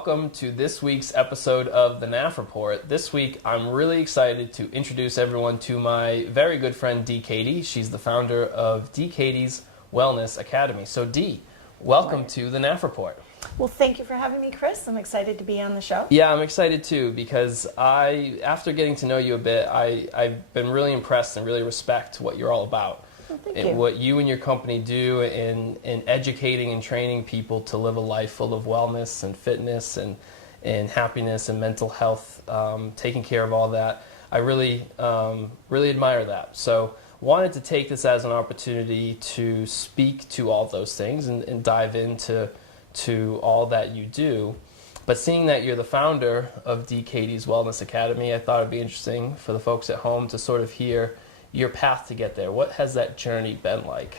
welcome to this week's episode of the Naff Report. This week, I'm really excited to introduce everyone to my very good friend, Dee Cady. She's the founder of Dee Cady's Wellness Academy. So, Dee, welcome to the Naff Report. Well, thank you for having me, Chris. I'm excited to be on the show. Yeah, I'm excited too because after getting to know you a bit, I've been really impressed and really respect what you're all about. Well, thank you. What you and your company do in educating and training people to live a life full of wellness and fitness and happiness and mental health, taking care of all that. I really admire that. So wanted to take this as an opportunity to speak to all those things and dive into all that you do. But seeing that you're the founder of Dee Cady's Wellness Academy, I thought it'd be interesting for the folks at home to sort of hear your path to get there. What has that journey been like?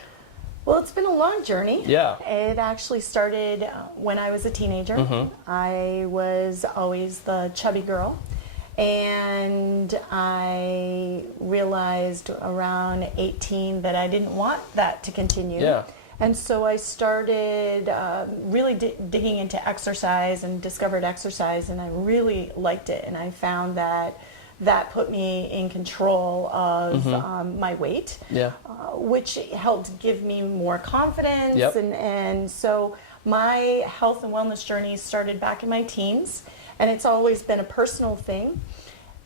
Well, it's been a long journey. Yeah. It actually started when I was a teenager. Mm-hmm. I was always the chubby girl. And I realized around 18 that I didn't want that to continue. Yeah. And so I started really digging into exercise and discovered exercise, and I really liked it. And I found that put me in control of my weight, which helped give me more confidence. Yep. And so my health and wellness journey started back in my teens, and it's always been a personal thing.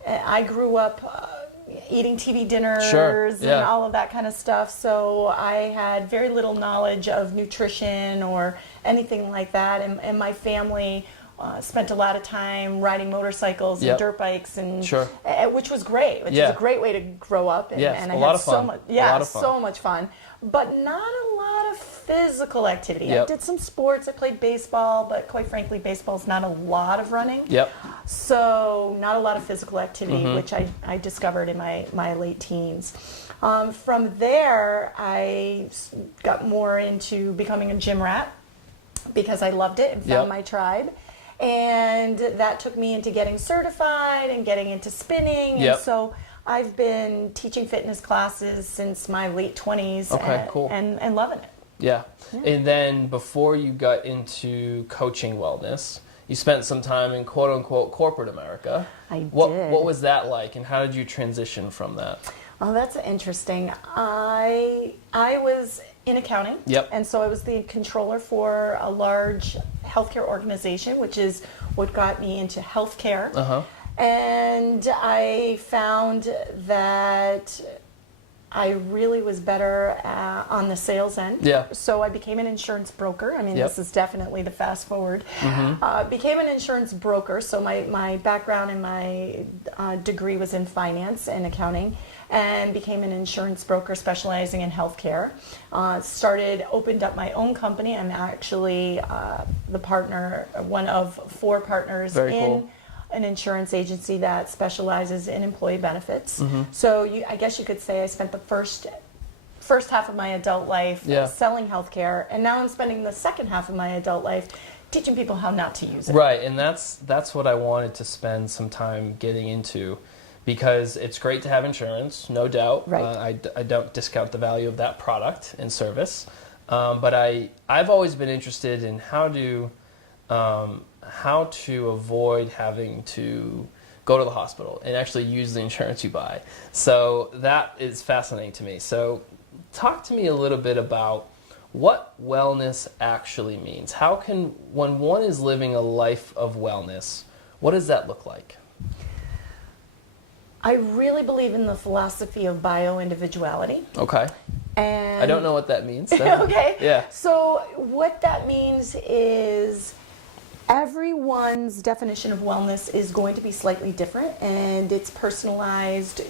I grew up eating TV dinners and all of that kind of stuff, so I had very little knowledge of nutrition or anything like that, and my family spent a lot of time riding motorcycles and dirt bikes, and which was great, which is a great way to grow up, and I had so much fun, but not a lot of physical activity. I did some sports. I played baseball, but quite frankly, baseball's not a lot of running. So not a lot of physical activity, which I discovered in my late teens. From there, I got more into becoming a gym rat because I loved it and found my tribe. And that took me into getting certified and getting into spinning. And so I've been teaching fitness classes since my late 20s and loving it. Yeah. And then before you got into coaching wellness, you spent some time in quote-unquote corporate America. I did. What was that like, and how did you transition from that? Oh, that's interesting. I was in accounting, and so I was the controller for a large healthcare organization, which is what got me into healthcare. And I found that I really was better on the sales end. So I became an insurance broker. I mean, this is definitely the fast forward. Became an insurance broker. So my background and my degree was in finance and accounting, and became an insurance broker specializing in healthcare. Opened up my own company. I'm actually the partner, one of 4 partners in an insurance agency that specializes in employee benefits. So I guess you could say I spent the first half of my adult life selling healthcare, and now I'm spending the second half of my adult life teaching people how not to use it. Right, and that's what I wanted to spend some time getting into, because it's great to have insurance, no doubt. I don't discount the value of that product and service, but I've always been interested in how to avoid having to go to the hospital and actually use the insurance you buy. So that is fascinating to me. So talk to me a little bit about what wellness actually means. When one is living a life of wellness, what does that look like? I really believe in the philosophy of bio-individuality. Okay. And I don't know what that means. Okay. Yeah. So what that means is everyone's definition of wellness is going to be slightly different, and it's personalized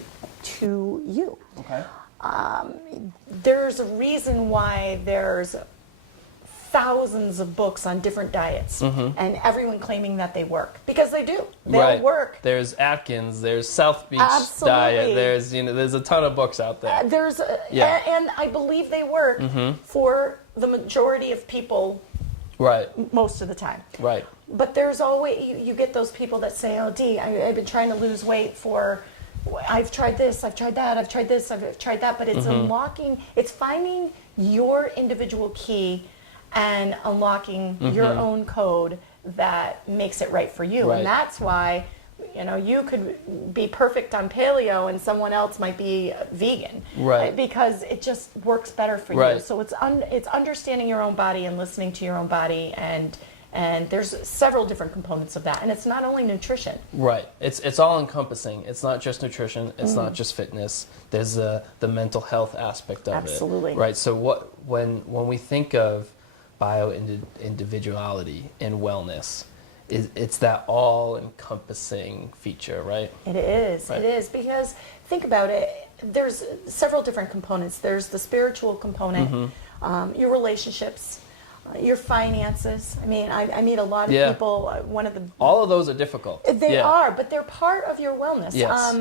to you. Okay. There's a reason why there's thousands of books on different diets, and everyone claiming that they work, because they do. They'll work. There's Atkins, there's South Beach diet, there's a ton of books out there. And I believe they work for the majority of people. Most of the time. But there's always, you get those people that say, oh, Dee, I've been trying to lose weight I've tried this, I've tried that, I've tried this, I've tried that, but it's it's finding your individual key and unlocking your own code that makes it right for you. Right. And that's why, you could be perfect on paleo and someone else might be vegan. Right. Because it just works better for Right. you. So it's understanding your own body and listening to your own body, and there's several different components of that. And it's not only nutrition. Right. It's all encompassing. It's not just nutrition. It's not just fitness. There's the mental health aspect of Absolutely. it. Right. So when we think of individuality and wellness, it's that all-encompassing feature, right? It is. Right. It is, because think about it. There's several different components. There's the spiritual component, your relationships, your finances. I mean, I meet a lot of people. All of those are difficult. They are, but they're part of your wellness. Yes.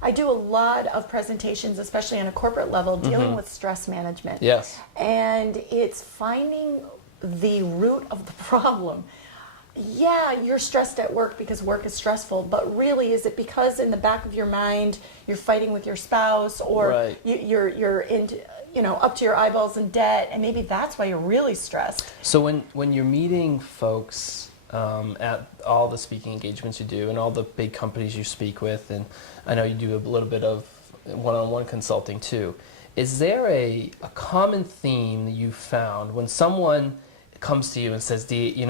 I do a lot of presentations, especially on a corporate level, dealing with stress management. Yes. And it's finding the root of the problem. Yeah, you're stressed at work because work is stressful, but really, is it because in the back of your mind you're fighting with your spouse, or Right. you're into, up to your eyeballs in debt, and maybe that's why you're really stressed. So when you're meeting folks at all the speaking engagements you do and all the big companies you speak with, and I know you do a little bit of one-on-one consulting too, is there a common theme that you found when someone comes to you and says, Dee,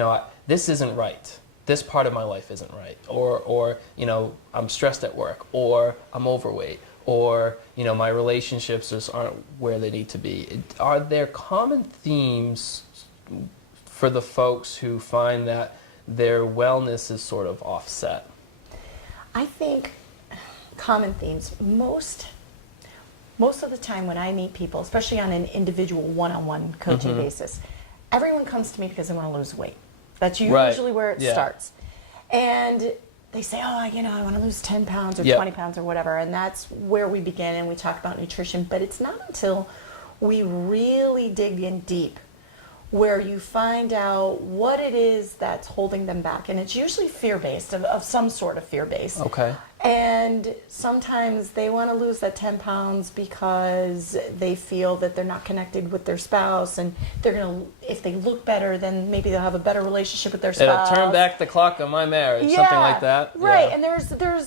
this isn't right. This part of my life isn't right. Or I'm stressed at work, or I'm overweight, or, my relationships just aren't where they need to be. Are there common themes for the folks who find that their wellness is sort of offset? I think common themes, most of the time when I meet people, especially on an individual one-on-one coaching basis, everyone comes to me because they want to lose weight. That's usually where it starts. And they say, I want to lose 10 pounds or 20 pounds or whatever. And that's where we begin, and we talk about nutrition. But it's not until we really dig in deep where you find out what it is that's holding them back. And it's usually fear-based, of some sort of fear-based. Okay. And sometimes they want to lose that 10 pounds because they feel that they're not connected with their spouse, and they're going to, if they look better, then maybe they'll have a better relationship with their spouse. It'll turn back the clock on my marriage, something like that. Right. Yeah. And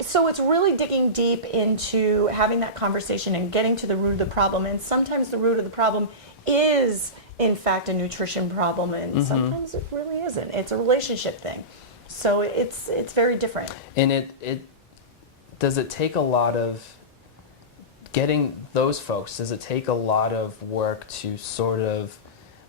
so it's really digging deep into having that conversation and getting to the root of the problem. And sometimes the root of the problem is, in fact, a nutrition problem, and sometimes it really isn't. It's a relationship thing. So it's very different. And it does it take a lot of getting those folks? Does it take a lot of work to sort of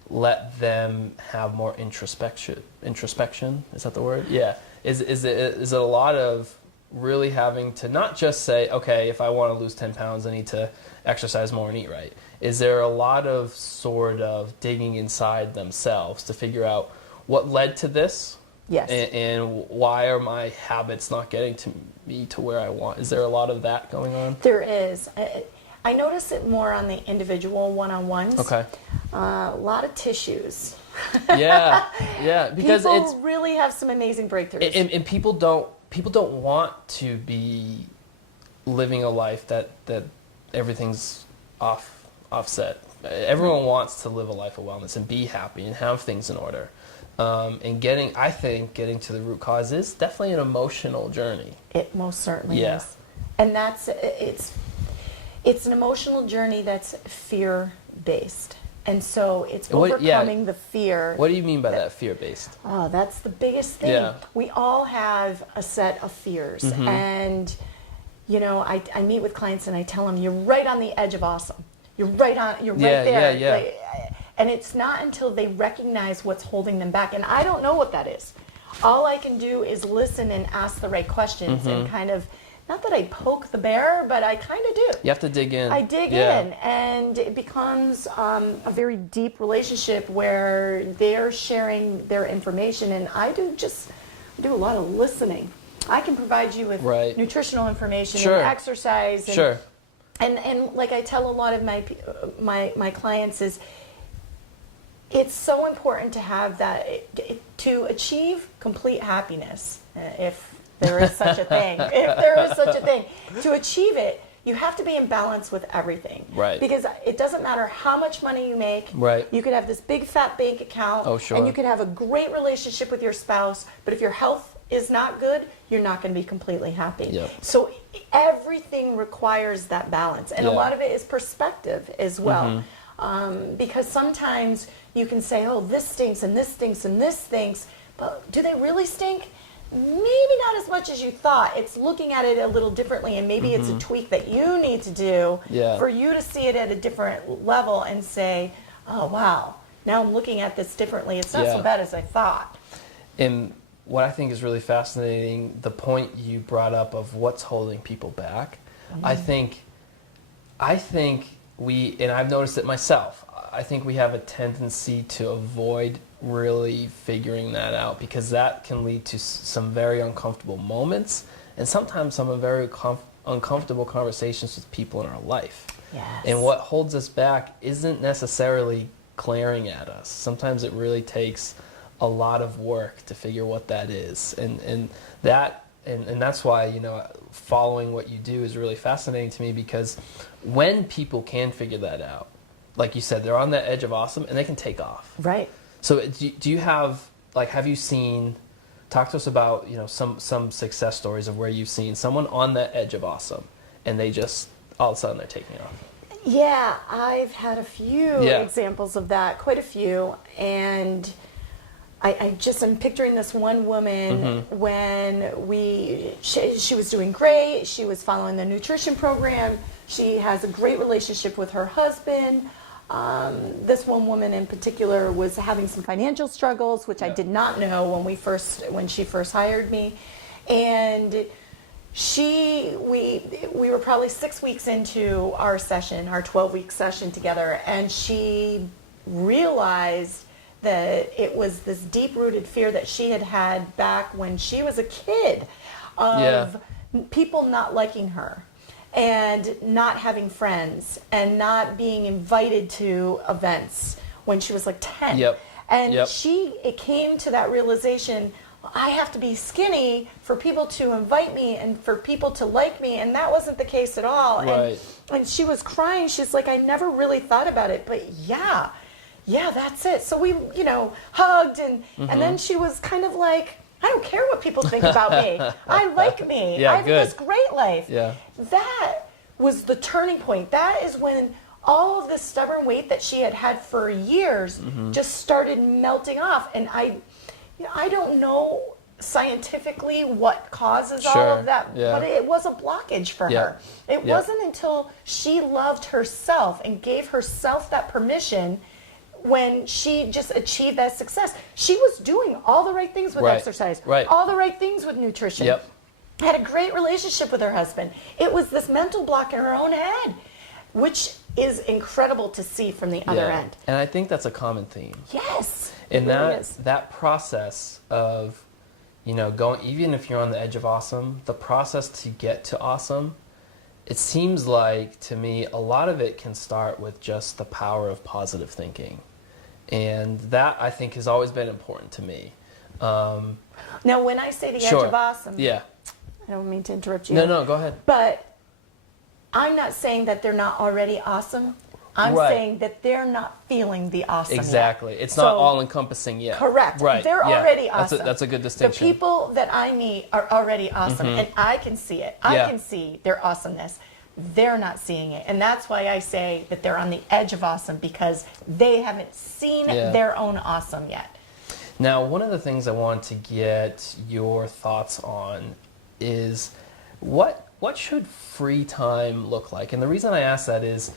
let them have more introspection? Is that the word? Yeah. Is it a lot of really having to not just say, okay, if I want to lose 10 pounds, I need to exercise more and eat right? Is there a lot of sort of digging inside themselves to figure out what led to this? Yes. And why are my habits not getting to me to where I want? Is there a lot of that going on? There is. I notice it more on the individual one-on-ones. Okay. A lot of tissues. Yeah. Because people really have some amazing breakthroughs. And people don't want to be living a life that everything's offset. Everyone wants to live a life of wellness and be happy and have things in order. And getting to the root cause is definitely an emotional journey. It most certainly is. And it's an emotional journey that's fear-based. And so it's overcoming the fear. What do you mean by that, fear-based? Oh, that's the biggest thing. Yeah. We all have a set of fears. And, I meet with clients and I tell them, you're right on the edge of awesome. You're right there. Yeah. And it's not until they recognize what's holding them back. And I don't know what that is. All I can do is listen and ask the right questions and kind of, not that I poke the bear, but I kind of do. You have to dig in. I dig in, and it becomes a very deep relationship where they're sharing their information, and I do a lot of listening. I can provide you with nutritional information and exercise. And, and like I tell a lot of my clients is, it's so important to have that, to achieve complete happiness, if there is such a thing. To achieve it, you have to be in balance with everything. Right. Because it doesn't matter how much money you make. Right. You could have this big fat bank account. Oh, sure. And you could have a great relationship with your spouse, but if your health is not good, you're not going to be completely happy. Yep. So everything requires that balance. And a lot of it is perspective as well. Because sometimes you can say, oh, this stinks and this stinks and this stinks, but do they really stink? Maybe not as much as you thought. It's looking at it a little differently, and maybe it's a tweak that you need to do for you to see it at a different level and say, oh, wow, now I'm looking at this differently. It's not so bad as I thought. And what I think is really fascinating, the point you brought up of what's holding people back, I think we, and I've noticed it myself, I think we have a tendency to avoid really figuring that out, because that can lead to some very uncomfortable moments and sometimes some very uncomfortable conversations with people in our life. Yes. And what holds us back isn't necessarily glaring at us. Sometimes it really takes a lot of work to figure what that is. And that's why, you know, following what you do is really fascinating to me, because when people can figure that out, like you said, they're on the edge of awesome and they can take off. Right. So do you have, like, have you seen, talk to us about, you know, some success stories of where you've seen someone on the edge of awesome and they just, all of a sudden they're taking off? Yeah, I've had a few examples of that, quite a few. And I'm picturing this one woman when she was doing great. She was following the nutrition program. She has a great relationship with her husband. This one woman in particular was having some financial struggles, which I did not know when she first hired me. And we were probably 6 weeks into our session, our 12-week session together, and she realized that it was this deep-rooted fear that she had back when she was a kid of people not liking her and not having friends and not being invited to events when she was like 10. And it came to that realization, I have to be skinny for people to invite me and for people to like me, and that wasn't the case at all. Right. And she was crying. She's like, I never really thought about it, but yeah, that's it. So we, hugged, and then she was kind of like, I don't care what people think about me. I like me. I have this great life. Yeah. That was the turning point. That is when all of this stubborn weight that she had had for years just started melting off. And I don't know scientifically what causes all of that, but it was a blockage for her. It wasn't until she loved herself and gave herself that permission when she just achieved that success. She was doing all the right things with exercise, all the right things with nutrition, had a great relationship with her husband. It was this mental block in her own head, which is incredible to see from the other end. And I think that's a common theme. Yes. And that process of, going, even if you're on the edge of awesome, the process to get to awesome, it seems like, to me, a lot of it can start with just the power of positive thinking. And that, I think, has always been important to me. Now, when I say the edge of awesome, I don't mean to interrupt you. No, go ahead. But I'm not saying that they're not already awesome. I'm saying that they're not feeling the awesome Exactly. yet. It's not all-encompassing yet. Correct. Right. They're already awesome. That's a good distinction. The people that I meet are already awesome, and I can see it. I can see their awesomeness. They're not seeing it. And that's why I say that they're on the edge of awesome, because they haven't seen their own awesome yet. Now, one of the things I want to get your thoughts on is what should free time look like? And the reason I ask that is,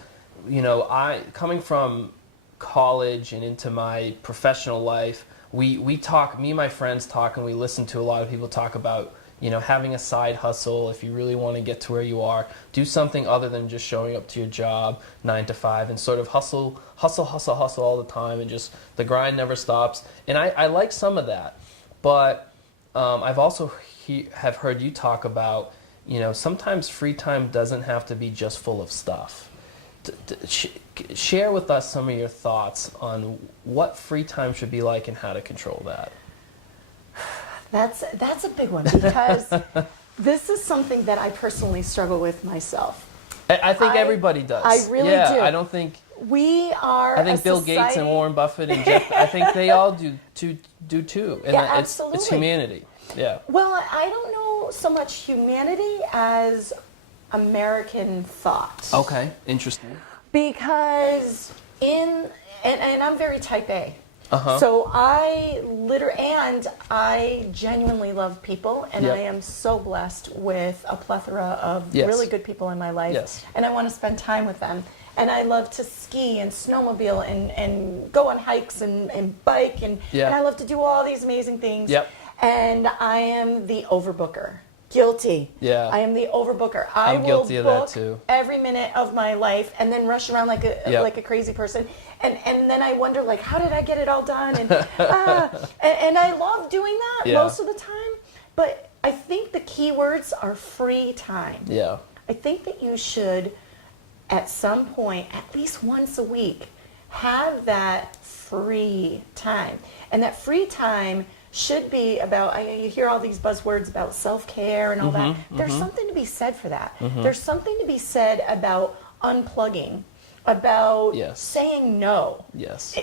I, coming from college and into my professional life, we talk, me and my friends talk, and we listen to a lot of people talk about, having a side hustle. If you really want to get to where you are, do something other than just showing up to your job 9 to 5 and sort of hustle all the time, and just the grind never stops. And I like some of that, but I've also have heard you talk about, sometimes free time doesn't have to be just full of stuff. Share with us some of your thoughts on what free time should be like and how to control that. That's a big one, because this is something that I personally struggle with myself. I think everybody does. I really do. I don't think we are. I think Bill Gates and Warren Buffett and Jeff. I think they all do too. And absolutely. It's humanity. Yeah. Well, I don't know so much humanity as American thought. Okay, interesting. Because and I'm very type A. Uh-huh. So I genuinely love people, and I am so blessed with a plethora of really good people in my life. Yes. And I want to spend time with them. And I love to ski and snowmobile and go on hikes and bike and I love to do all these amazing things. Yep. And I am the overbooker. Guilty. Yeah. I am the overbooker. I'm guilty of that too. Every minute of my life and then rush around like a crazy person. And then I wonder, like, how did I get it all done? And and I love doing that most of the time. But I think the key words are free time. Yeah. I think that you should, at some point, at least once a week, have that free time. And that free time should be about, you hear all these buzzwords about self-care and all that. There's something to be said for that. There's something to be said about unplugging, about saying no,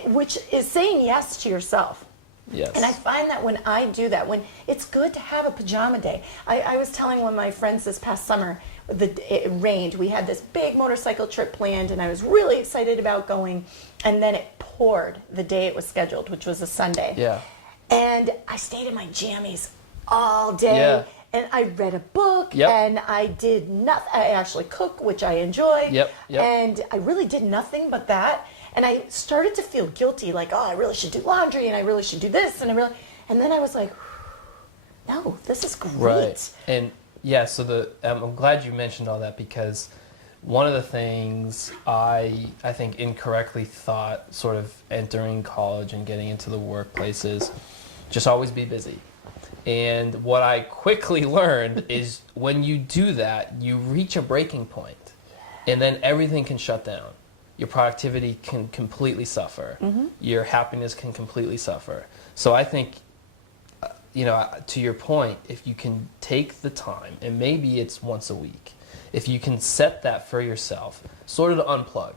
which is saying yes to yourself. Yes. And I find that when I do that, when it's good to have a pajama day. I was telling one of my friends this past summer, it rained. We had this big motorcycle trip planned, and I was really excited about going. And then it poured the day it was scheduled, which was a Sunday. Yeah. And I stayed in my jammies all day. Yeah. And I read a book, and I did nothing. I actually cook, which I enjoy. Yep. And I really did nothing but that. And I started to feel guilty, like, oh, I really should do laundry, and I really should do this, and then I was like, no, this is great. Right. And yeah, so I'm glad you mentioned all that, because one of the things I think incorrectly thought sort of entering college and getting into the workplace is just always be busy. And what I quickly learned is when you do that, you reach a breaking point, and then everything can shut down. Your productivity can completely suffer. Your happiness can completely suffer. So I think, to your point, if you can take the time, and maybe it's once a week, if you can set that for yourself, sort of to unplug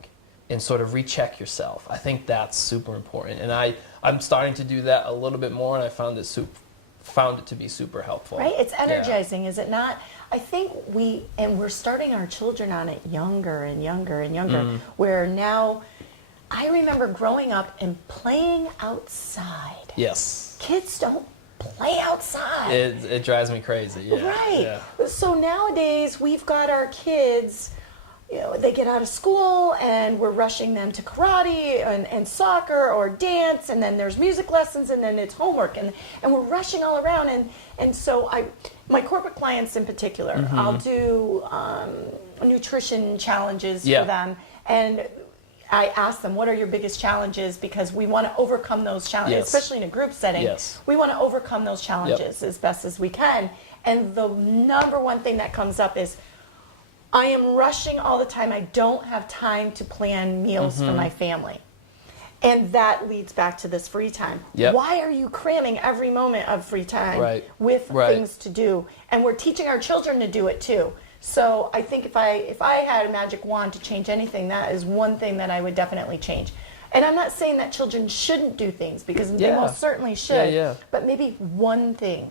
and sort of recheck yourself, I think that's super important. And I'm starting to do that a little bit more, and I found it to be super helpful. Right? It's energizing, is it not? I think we're starting our children on it younger and younger and younger, where now, I remember growing up and playing outside. Yes. Kids don't play outside. It drives me crazy. Yeah. Right. Yeah. So nowadays we've got our kids, they get out of school and we're rushing them to karate and soccer or dance, and then there's music lessons, and then it's homework, and we're rushing all around. And so my corporate clients in particular, I'll do nutrition challenges for them, and I ask them, what are your biggest challenges? Because we want to overcome those challenges, especially in a group setting. We want to overcome those challenges as best as we can. And the number one thing that comes up is, I am rushing all the time. I don't have time to plan meals for my family. And that leads back to this free time. Why are you cramming every moment of free time with things to do? And we're teaching our children to do it too. So I think if I had a magic wand to change anything, that is one thing that I would definitely change. And I'm not saying that children shouldn't do things, because they most certainly should. But maybe one thing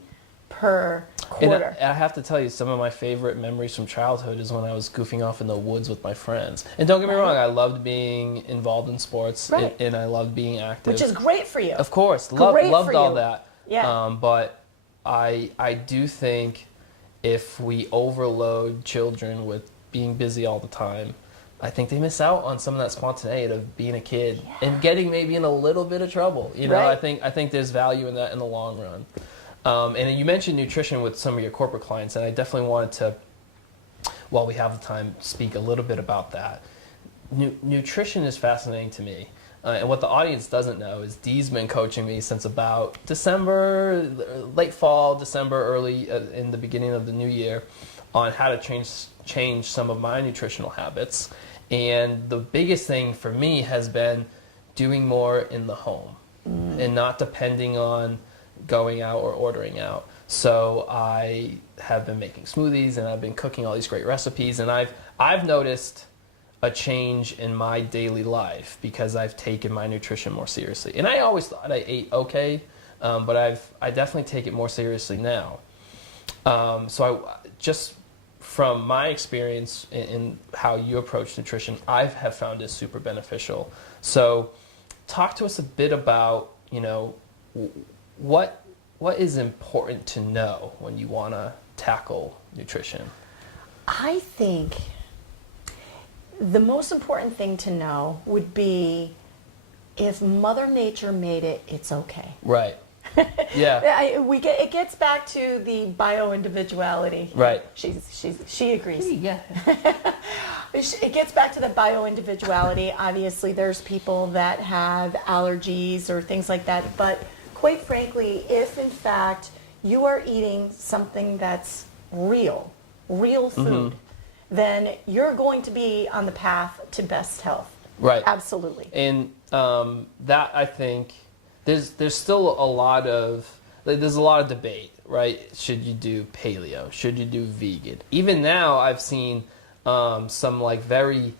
per quarter. And I have to tell you, some of my favorite memories from childhood is when I was goofing off in the woods with my friends. And don't get me wrong, I loved being involved in sports, and I loved being active. Which is great for you. Of course. Loved all that. Yeah. But I do think if we overload children with being busy all the time, I think they miss out on some of that spontaneity of being a kid and getting maybe in a little bit of trouble. I think there's value in that in the long run. And you mentioned nutrition with some of your corporate clients, and I definitely wanted to, while we have the time, speak a little bit about that. Nutrition is fascinating to me. And what the audience doesn't know is Dee's been coaching me since about December, late fall, December, early in the beginning of the new year, on how to change some of my nutritional habits. And the biggest thing for me has been doing more in the home and not depending on going out or ordering out. So I have been making smoothies, and I've been cooking all these great recipes, and I've noticed a change in my daily life because I've taken my nutrition more seriously. And I always thought I ate okay, but I definitely take it more seriously now. So I just from my experience in how you approach nutrition, I have found it super beneficial. So talk to us a bit about, what is important to know when you want to tackle nutrition? I think the most important thing to know would be if Mother Nature made it, it's okay. Right. Yeah. It gets back to the bio-individuality. Right. She agrees. Yeah. It gets back to the bio-individuality. Obviously, there's people that have allergies or things like that. But quite frankly, if in fact you are eating something that's real food, then you're going to be on the path to best health. Right. Absolutely. And that, I think, there's still a lot of debate, right? Should you do paleo? Should you do vegan? Even now, I've seen some like very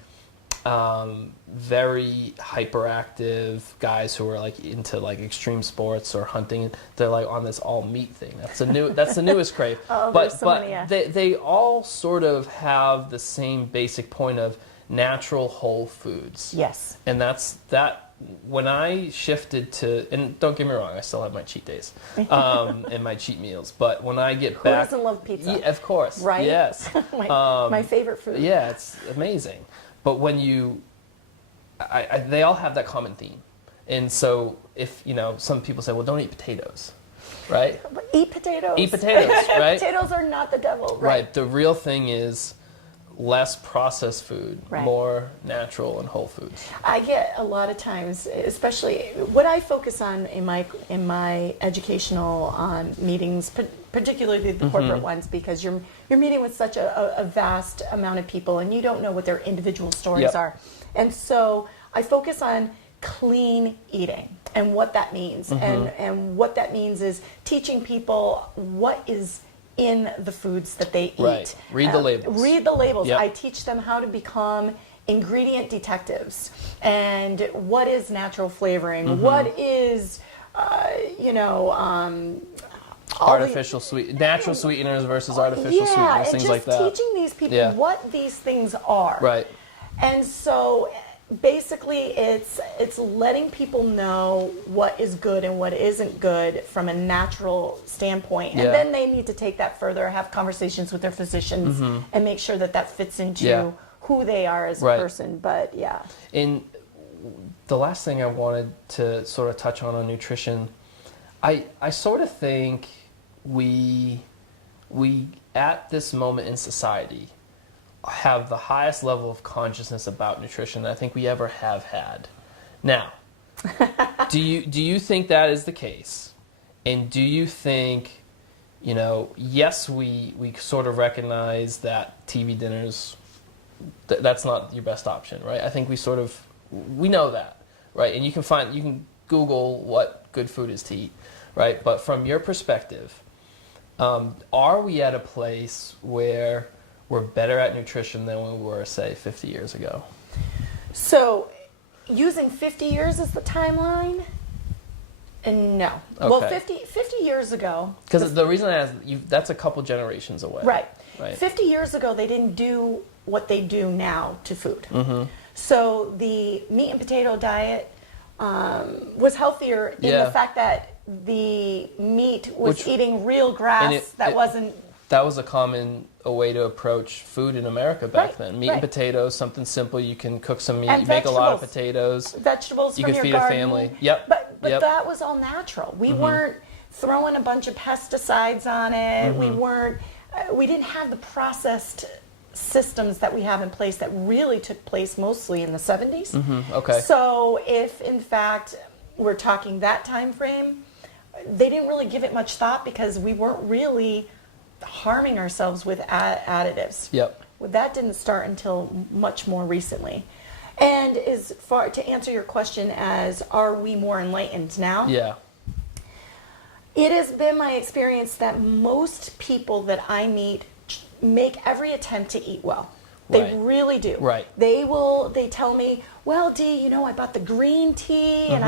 hyperactive guys who are like into like extreme sports or hunting. They're like on this all meat thing. That's the newest crave. Oh, but many, yeah. they all sort of have the same basic point of natural whole foods. Yes. And that when I shifted to, and don't get me wrong, I still have my cheat days and my cheat meals. But when I get back, who doesn't love pizza? Yeah, of course, right? Yes, my favorite food. Yeah, it's amazing. But when they all have that common theme. And so if some people say, well, don't eat potatoes, right? But eat potatoes. Eat potatoes, right? Potatoes are not the devil, right? The real thing is less processed food, right. More natural and whole foods. I get a lot of times, especially what I focus on in my educational meetings, particularly the corporate ones, because you're meeting with such a vast amount of people, and you don't know what their individual stories are. And so I focus on clean eating and what that means, and what that means is teaching people what is in the foods that they eat. Right. Read the labels. Read the labels. Yep. I teach them how to become ingredient detectives and what is natural flavoring, what is, artificial natural sweeteners versus artificial sweeteners, things like that. Teaching these people what these things are. Right. And so basically it's letting people know what is good and what isn't good from a natural standpoint. And then they need to take that further, have conversations with their physicians and make sure that fits into who they are as a person. But And the last thing I wanted to sort of touch on nutrition, I sort of think we at this moment in society have the highest level of consciousness about nutrition that I think we ever have had. Now, do you think that is the case? And do you think, yes, we sort of recognize that TV dinners, that's not your best option, right? I think we know that, right? And you can Google what good food is to eat, right? But from your perspective, are we at a place where we're better at nutrition than we were, say, 50 years ago? So, using 50 years as the timeline? No. Okay. Well, 50 years ago... Because the reason I ask, that's a couple generations away. Right. 50 years ago, they didn't do what they do now to food. So the meat and potato diet was healthier in the fact that the meat was eating real grass That was a way to approach food in America back then. Meat and potatoes, something simple. You can cook some meat. And you make a lot of potatoes. Vegetables you from could your feed garden. a family. Yep. But that was all natural. We weren't throwing a bunch of pesticides on it. We didn't have the processed systems that we have in place that really took place mostly in the 70s. Okay. So if in fact we're talking that time frame, they didn't really give it much thought because we weren't really harming ourselves with additives. Yep. Well, that didn't start until much more recently. And as far to answer your question as are we more enlightened now? Yeah. It has been my experience that most people that I meet make every attempt to eat well. They Right. really do. Right. They tell me, well, Dee, you know, I bought the green tea and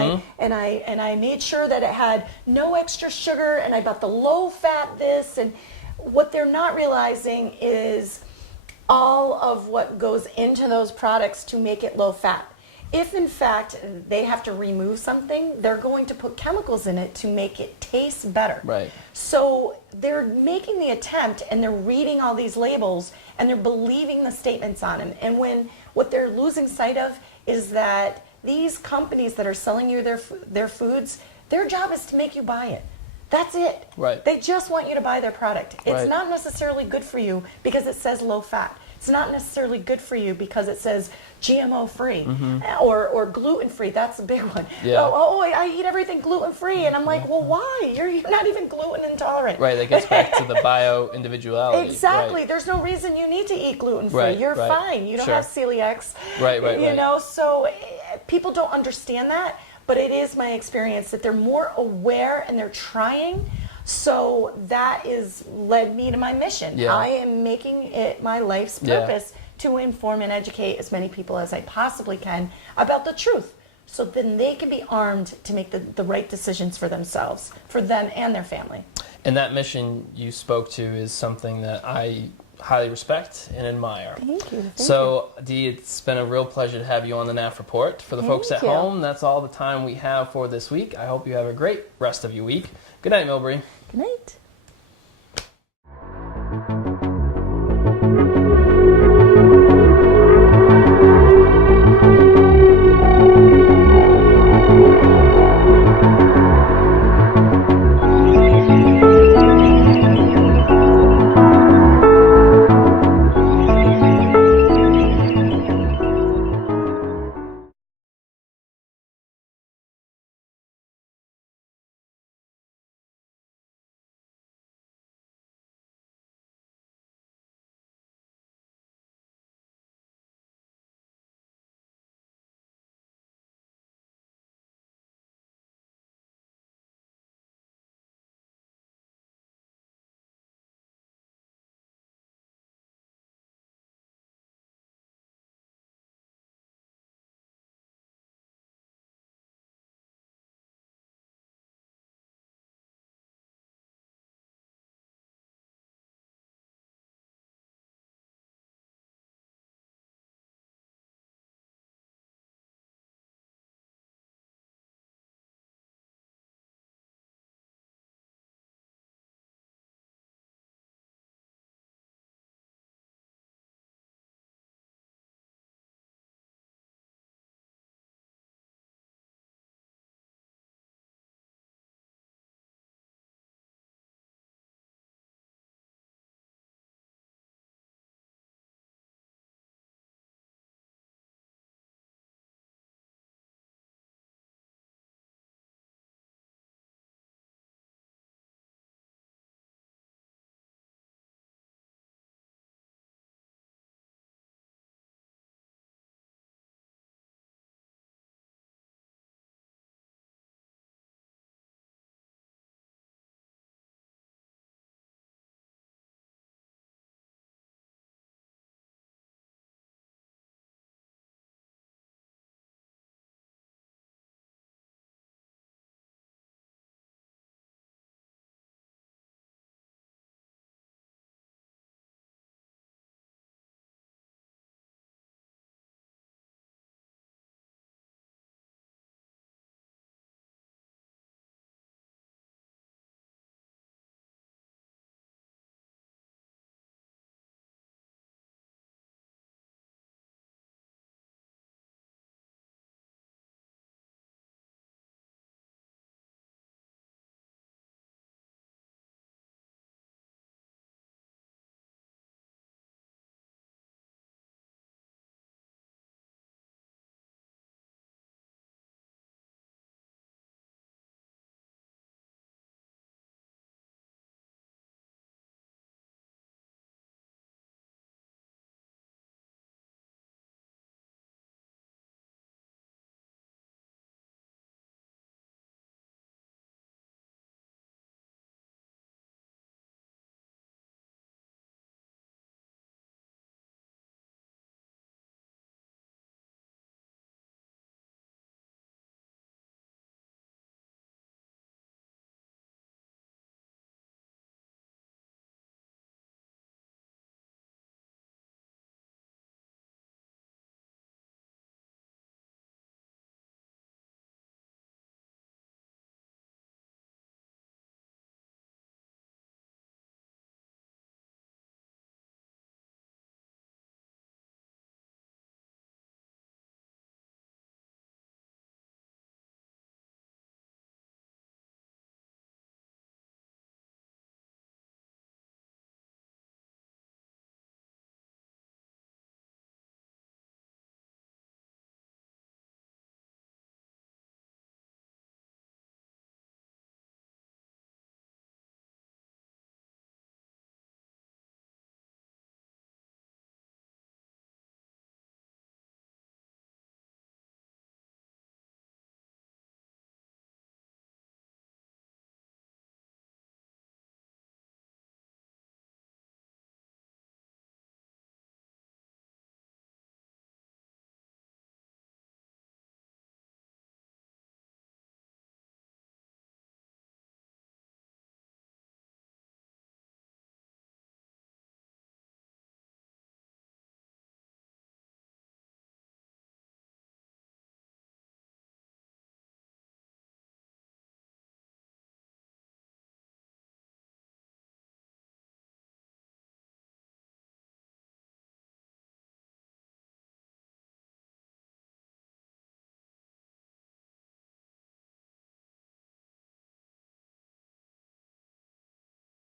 I made sure that it had no extra sugar, and I bought the low fat this. And what they're not realizing is all of what goes into those products to make it low fat. If in fact they have to remove something, they're going to put chemicals in it to make it taste better. Right. So they're making the attempt, and they're reading all these labels, and they're believing the statements on them. And when what they're losing sight of is that these companies that are selling you their foods, their job is to make you buy it. That's it. Right. They just want you to buy their product. It's Right. not necessarily good for you because it says low fat. It's not necessarily good for you because it says GMO free or gluten free. That's a big one. Yeah. I eat everything gluten free, and I'm like, well, why? You're not even gluten intolerant. Right, that gets back to the bio-individuality. Exactly. Right. There's no reason you need to eat gluten free. Right, You're right. fine. You don't Sure. have celiacs. Right. You know, so people don't understand that, but it is my experience that they're more aware and they're trying. So that is led me to my mission. Yeah. I am making it my life's Yeah. purpose to inform and educate as many people as I possibly can about the truth. So then they can be armed to make the right decisions for themselves, for them and their family. And that mission you spoke to is something that I highly respect and admire. Thank you. So, Dee, it's been a real pleasure to have you on the Naff Report. For the folks at Thank you. home, that's all the time we have for this week. I hope you have a great rest of your week. Good night, Milbury. Good night.